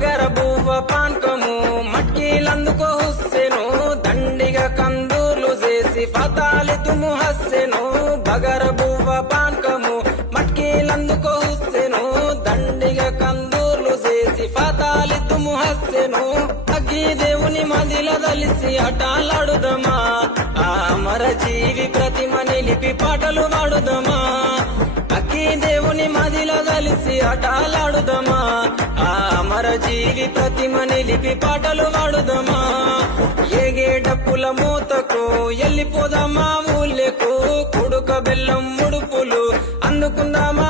బగర బువ్వ పాన్కము మట్కీలందుకో హుస్సెను దండిగా కందూర్లు చేసి ఫతాలితుము హస్సెను బగర బువ్వ పాన్కము మట్కీలందుకో హుస్సెను దండిగా కందూర్లు చేసి ఫతాలితుము హస్సెను అగ్గి దేవుని మదిల దలిసి అటాలాడుదమా ఆ అమర జీవి ప్రతిమ నిలిపి పాటలు పాడుదమా అగ్గి దేవుని మదిల దలిసి అటాలాడుదమా ఆ అమర జీవి ప్రతిమ నిలిపి పాటలు పాడుదమా ఏగే డప్పుల మూతకు ఎల్లిపోదామా ఊళ్ళకు కుడుక బెల్లం ముడుపులు అందుకుందామా